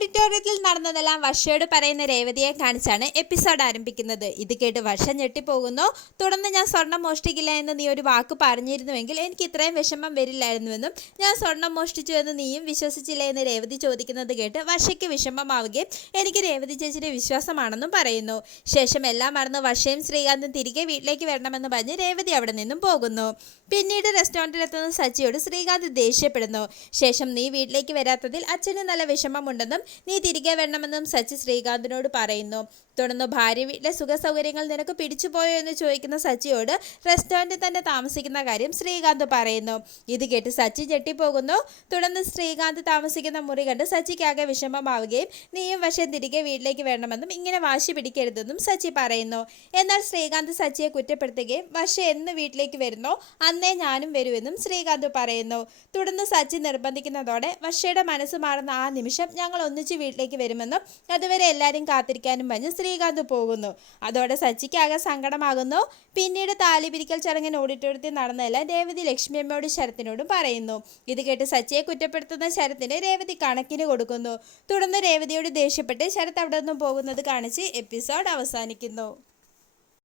ഓഡിറ്റോറിയത്തിൽ നടന്നതെല്ലാം വർഷയോട് പറയുന്ന രേവതിയെ കാണിച്ചാണ് എപ്പിസോഡ് ആരംഭിക്കുന്നത്. ഇത് കേട്ട് വർഷ ഞെട്ടിപ്പോകുന്നു. തുടർന്ന് ഞാൻ സ്വർണം മോഷ്ടിക്കില്ല എന്ന് നീ ഒരു വാക്ക് പറഞ്ഞിരുന്നുവെങ്കിൽ എനിക്ക് ഇത്രയും വിഷമം വരില്ലായിരുന്നുവെന്നും ഞാൻ സ്വർണം മോഷ്ടിച്ചു എന്ന് നീയും വിശ്വസിച്ചില്ല എന്ന് രേവതി ചോദിക്കുന്നത് കേട്ട് വർഷയ്ക്ക് വിഷമമാവുകയും എനിക്ക് രേവതി ചേച്ചിയുടെ വിശ്വാസമാണെന്നും പറയുന്നു. ശേഷം എല്ലാം മറന്ന് വർഷയും ശ്രീകാന്തും തിരികെ വീട്ടിലേക്ക് വരണമെന്ന് പറഞ്ഞ് രേവതി അവിടെ നിന്നും പോകുന്നു. പിന്നീട് റെസ്റ്റോറൻറ്റിലെത്തുന്ന സച്ചിയോട് ശ്രീകാന്ത് ദേഷ്യപ്പെടുന്നു. ശേഷം നീ വീട്ടിലേക്ക് വരാത്തതിൽ അച്ഛന് നല്ല വിഷമമുണ്ടെന്നും നീ തിരികെ വരണമെന്നും സച്ചി ശ്രീകാന്തിനോട് പറയുന്നു. തുടർന്ന് ഭാര്യ വീട്ടിലെ സുഖ സൗകര്യങ്ങൾ നിനക്ക് പിടിച്ചുപോയോ എന്ന് ചോദിക്കുന്ന സച്ചിയോട് റെസ്റ്റോറൻറ്റിൽ തന്നെ താമസിക്കുന്ന കാര്യം ശ്രീകാന്ത് പറയുന്നു. ഇത് കേട്ട് സച്ചി ഞെട്ടിപ്പോകുന്നു. തുടർന്ന് ശ്രീകാന്ത് താമസിക്കുന്ന മുറി കണ്ട് സച്ചിക്കാകെ വിഷമമാവുകയും നീയും പക്ഷേ തിരികെ വീട്ടിലേക്ക് വരണമെന്നും ഇങ്ങനെ വാശി പിടിക്കരുതെന്നും സച്ചി പറയുന്നു. എന്നാൽ ശ്രീകാന്ത് സച്ചിയെ കുറ്റപ്പെടുത്തുകയും വർഷ എന്ന് വീട്ടിലേക്ക് വരുന്നോ അന്നേ ഞാനും വരുമെന്നും ശ്രീകാന്ത് പറയുന്നു. തുടർന്ന് സച്ചി നിർബന്ധിക്കുന്നതോടെ വർഷയുടെ മനസ്സ് മാറുന്ന ആ നിമിഷം ഞങ്ങൾ ഒന്നിച്ച് വീട്ടിലേക്ക് വരുമെന്നും അതുവരെ എല്ലാവരും കാത്തിരിക്കാനും പറഞ്ഞ് ശ്രീകാന്ത് പോകുന്നു. അതോടെ സച്ചിക്കാകെ സങ്കടമാകുന്നു. പിന്നീട് താലി പിരിക്കൽ ചടങ്ങിന് ഓഡിറ്റോറിയത്തിൽ നടന്നതെല്ലാം രേവതി ലക്ഷ്മിയമ്മയോടും ശരത്തിനോടും പറയുന്നു. ഇത് കേട്ട് സച്ചിയെ കുറ്റപ്പെടുത്തുന്ന ശരത്തിന് രേവതി കണക്കിന് കൊടുക്കുന്നു. തുടർന്ന് രേവതിയോട് ദേഷ്യപ്പെട്ട് ശരത്ത് അവിടെ നിന്നും പോകുന്നത് കാണിച്ച് എപ്പിസോഡ് അവസാനിക്കുന്നു.